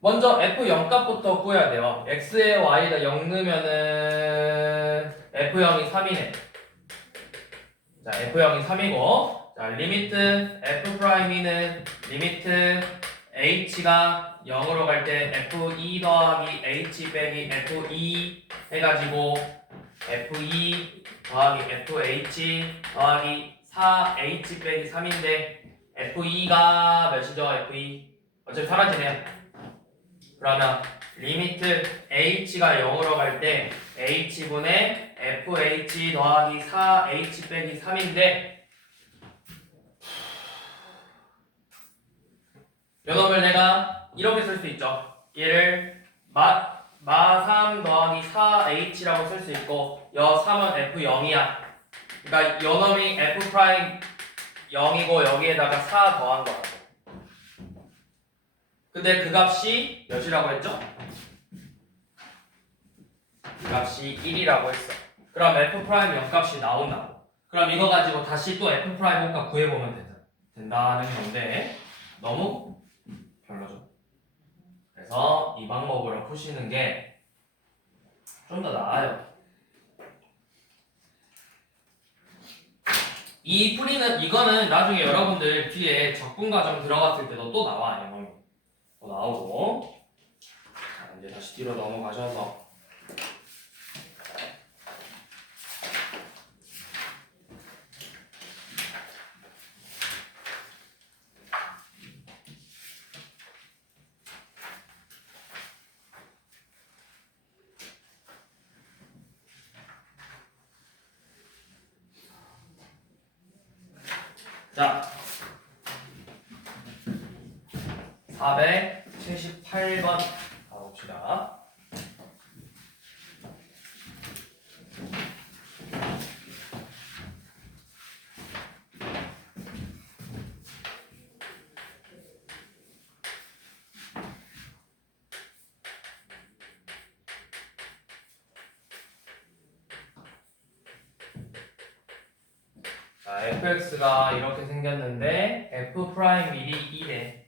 먼저 f0 값부터 구해야 돼요. x에 y에다 0 넣으면은 f0이 3이네. 자, f0이 3이고, 자, 리미트 f'2는 리미트 h가 0으로 갈 때 f2 더하기 h 빼기 f2 해가지고 f2 더하기 fh 더하기 4h 빼기 3인데 f2가 몇이죠? f2 어차피 사라지네요. 그러면 리미트 h가 0으로 갈 때 h분의 fh 더하기 4h 빼기 3인데 요놈을 내가 이렇게 쓸 수 있죠. 얘를 마3 더하기 4h라고 쓸 수 있고 여 3은 f0이야. 그러니까 요놈이 f'0이고 여기에다가 4 더한 거라고. 근데 그 값이 몇이라고 했죠? 그 값이 1이라고 했어. 그럼 f' 0 값이 나온다고. 그럼 이거 가지고 다시 또 f' 5 값 구해보면 된다는 건데 너무? 별로죠. 그래서 이 방법으로 푸시는 게 좀 더 나아요. 이 풀이는 이거는 나중에 여러분들 뒤에 적분 과정 들어갔을 때도 또 나와. 영어이 또 나오고. 자, 이제 다시 뒤로 넘어가셔서 자 478번 가봅시다. 자, fx가 이렇게 생겼는데 f 프라임 미리 1에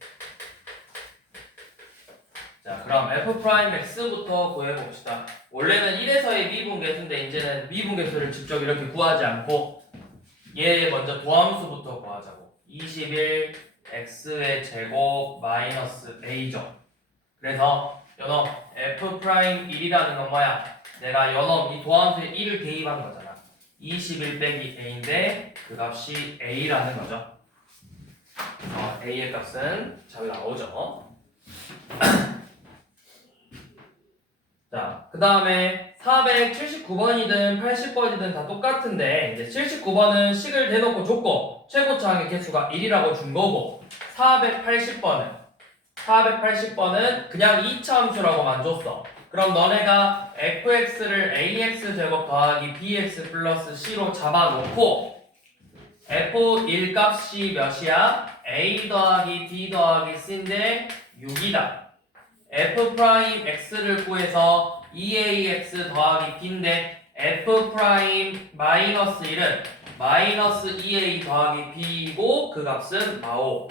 자, 그럼 f 프라임 x부터 구해봅시다. 원래는 1에서의 미분계수인데 이제는 미분계수를 직접 이렇게 구하지 않고 얘 먼저 도함수부터 구하자고. 21 x의 제곱 마이너스 a죠. 그래서 연어 f 프라임 1이라는 건 뭐야? 내가 연어 이 도함수에 1을 대입한 거잖아. 21 빼기 a인데 그 값이 a라는 거죠. a의 값은 잘 나오죠. 자, 그 다음에 479번이든 80번이든 다 똑같은데 이제 79번은 식을 대놓고 줬고 최고차항의 개수가 1이라고 준 거고 480번은 그냥 2차 함수라고만 줬어. 그럼 너네가 fx를 ax 제곱 더하기 bx 플러스 c로 잡아놓고 f1 값이 몇이야? a 더하기 b 더하기 c인데 6이다. f 프라임 x를 구해서 2ax 더하기 b인데 f 프라임 마이너스 1은 마이너스 2a 더하기 b이고 그 값은 마오.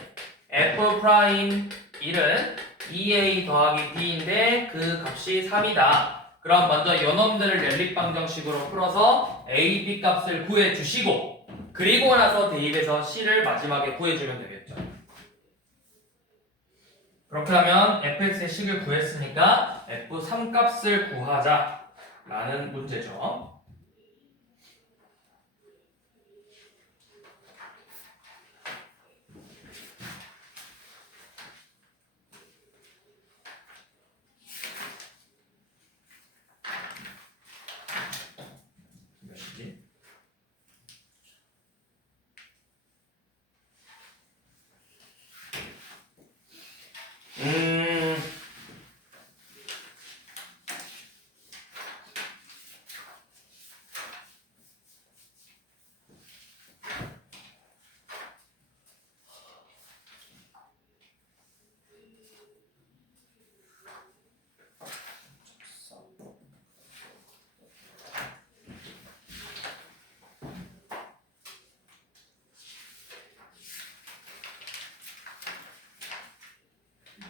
f 프라임 1은 2a 더하기 b인데 그 값이 3이다. 그럼 먼저 요놈들을 연립방정식으로 풀어서 a, b 값을 구해주시고 그리고 나서 대입해서 c를 마지막에 구해주면 되겠죠. 그렇게 하면 fx의 식을 구했으니까 f3 값을 구하자 라는 문제죠. 몇이지?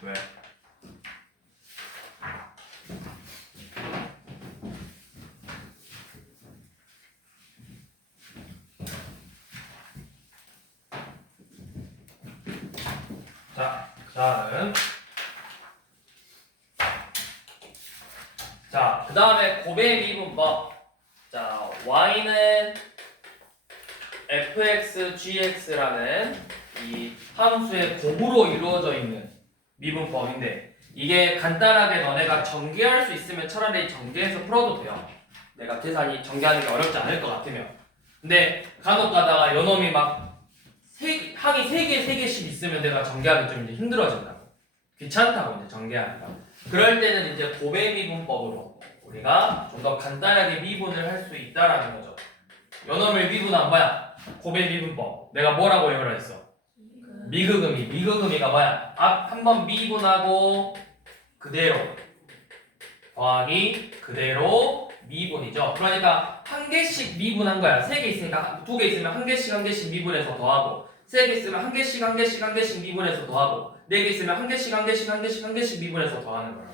왜? 자, 그 다음에 곱의 미분법. 자, y는 fx, gx라는 이 함수의 곱으로 이루어져 있는 미분법인데 이게 간단하게 너네가 전개할 수 있으면 차라리 전개해서 풀어도 돼요. 내가 계산이 전개하는 게 어렵지 않을 것 같으면. 근데 간혹 가다가 요놈이 막 항이 3개, 3개씩 있으면 내가 전개하기 좀 이제 힘들어진다고. 귀찮다고 이제 전개하니까. 그럴 때는 이제 곱의 미분법으로 우리가 좀 더 간단하게 미분을 할 수 있다라는 거죠. 요놈을 미분한 뭐야? 곱의 미분법. 내가 뭐라고 외우라 했어? 미그금이. 미그금이가 뭐야? 앞 한번 미분하고 그대로 더하기 그대로 미분이죠. 그러니까 한 개씩 미분한 거야. 3개 있으니까 2개 있으면 한 개씩 미분해서 더하고 3개 있으면 한 개씩 미분해서 더하고 4개 있으면 한 개씩 미분해서 더하는 거야.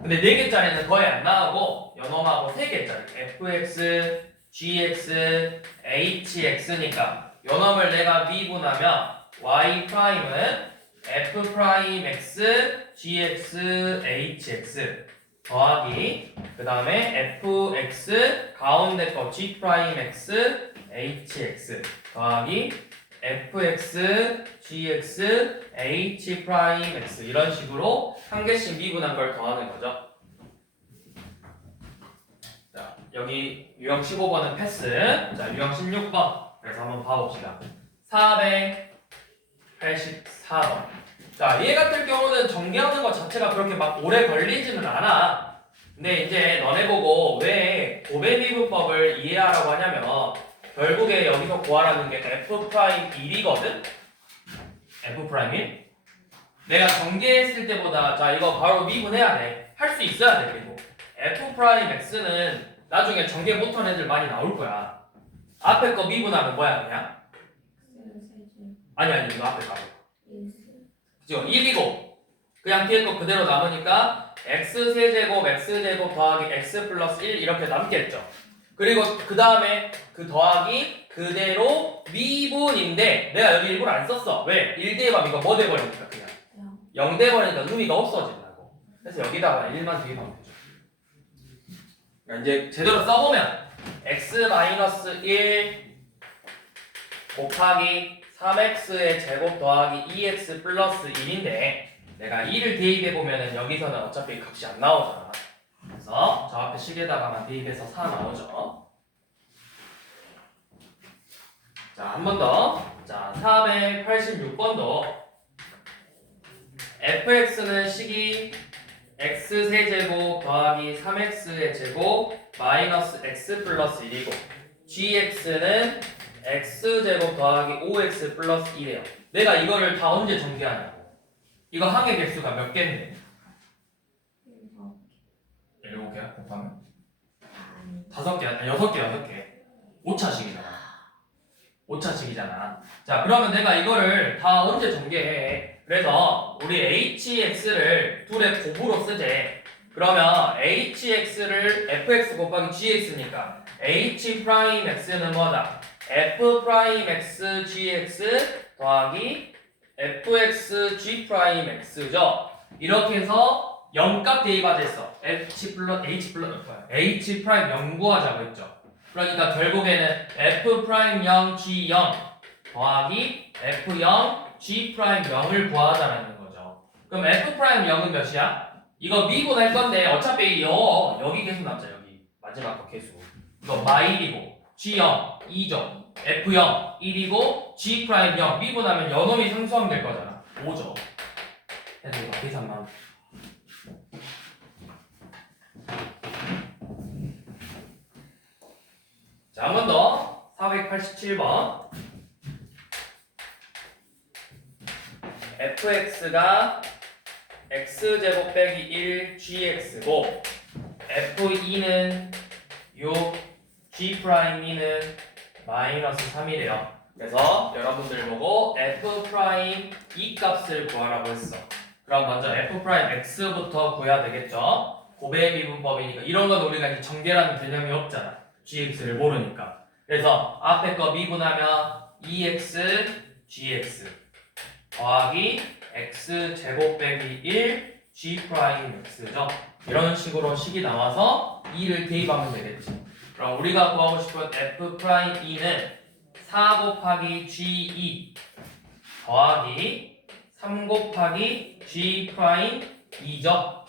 근데 4개짜리는 거의 안 나오고 요놈하고 3개짜리 fx, gx, hx니까 요놈을 내가 미분하면 y 프라임은 f 프라임 x, gx, hx 더하기 그 다음에 fx 가운데 거 g 프라임 x, hx 더하기 fx, gx, h 프라임 x 이런 식으로 한 개씩 미분한 걸 더하는 거죠. 자, 여기 유형 15번은 패스. 자, 유형 16번. 그래서 한번 봐봅시다. 484번. 자, 얘 같은 경우는 전개하는 것 자체가 그렇게 막 오래 걸리지는 않아. 근데 이제 너네 보고 왜 고배 미분법을 이해하라고 하냐면 결국에 여기서 구하라는 게 f'1이거든? f'1? 내가 전개했을 때보다 자 이거 바로 미분해야 돼. 할 수 있어야 돼. 그리고 f'x는 나중에 전개 못한 애들 많이 나올 거야. 앞에 거 미분하면 뭐야 그냥? 아니 이거 앞에 거. 그죠? 1이고 그냥 뒤에 거 그대로 남으니까 x세제곱 x제곱 더하기 x 플러스 1 이렇게 남겠죠. 그리고 그 다음에 그 더하기 그대로 미분인데 내가 여기 일부러 안 썼어. 왜? 1대입하면 이거 뭐 돼버리니까 그냥 0 돼버리니까 의미가 없어진다고. 그래서 여기다가 1만 대입하면 되죠. 그러니까 이제 제대로 써보면 x-1 곱하기 3x의 제곱 더하기 2x 플러스 1인데 내가 2를 대입해보면 여기서는 어차피 값이 안 나오잖아. 그래서 저 앞에 식에다가만 대입해서 4 나오죠. 자, 한 번 더. 자, 486번도 fx는 식이 x세제곱 더하기 3x의 제곱 마이너스 x 플러스 1이고 gx는 x제곱 더하기 5x 플러스 1이에요. 내가 이거를 다 언제 전개하냐고. 이거 항의 개수가 몇 개인데? 7개야? 곱하면? 5개, 6개. 5차식이잖아. 5차식이잖아. 자, 그러면 내가 이거를 다 언제 전개해? 그래서 우리 hx를 둘의 곱으로 쓰재. 그러면 hx를 fx 곱하기 gx니까 h 프라임 x는 뭐다? f 프라임 x gx 더하기 fx g 프라임 x죠. 이렇게 해서 0값 대입하됐어. h 프라임 0 구하자고 했죠. 그러니까 결국에는 f 프라임 0 g 0 더하기 f 0 g 프라임 0을 구하자라는 거죠. 그럼 f 프라임 0은 몇이야? 이거 미분할 건데 어차피 여기 계속 남자. 여기 마지막 거 계수. 이거 마1이고 g 0 2죠. f 0 1이고 g 프라임 0 미분하면 요놈이 상수항 될 거잖아. 5죠. 그래서 이거 계산만. 자, 한 번 더. 487번. fx가 x제곱 빼기 1 gx고 f2는 6 g 프라임 2는 마이너스 3이래요. 그래서 여러분들 보고 f 프라임 2 값을 구하라고 했어. 그럼 먼저 f 프라임 x부터 구해야 되겠죠. 고배 미분법이니까 이런 건 우리가 이제 전개라는 개념이 없잖아. gx를 모르니까. 그래서 앞에 거 미분하면 2x gx 더하기 x 제곱 빼기 1 g 프라임 x죠. 이런 식으로 식이 나와서 2를 대입하면 되겠지. 그럼 우리가 구하고 싶은 f 프라임 2는 4 곱하기 g2 더하기 3 곱하기 g 프라임 2죠.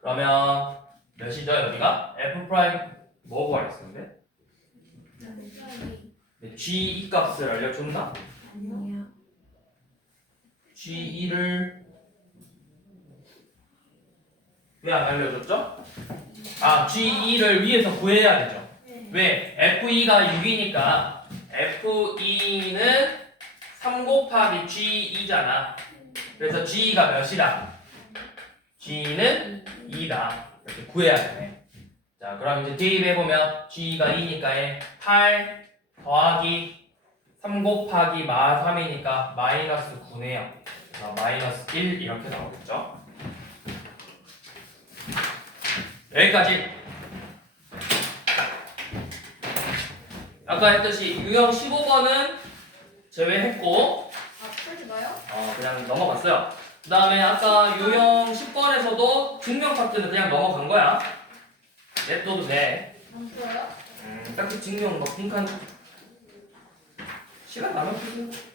그러면 몇이죠 여기가? f 프라임 뭐 구하랬었는데? g2 값을 알려줬나? 아니요. g2를 왜 안 알려줬죠? 아, g2를 위에서 구해야 되죠. 왜? f2가 6이니까 f2는 3 곱하기 g2잖아. 그래서 g2가 몇이다? g2는 2다. 이렇게 구해야 되네. 자, 그럼 이제 대입해보면 g2가 2니까 8 더하기 3 곱하기 마 3이니까 마이너스 9네요. 마이너스 1 이렇게 나오겠죠. 여기까지. 아까 했듯이 유형 15번은 제외했고 풀지 마요? 그냥 넘어갔어요. 그 다음에 아까 유형 10번에서도 증명 파트는 그냥 넘어간 거야. 냅둬도 돼. 안 풀어요? 딱히 증명 뭐 빈칸 시간 나면 풀지.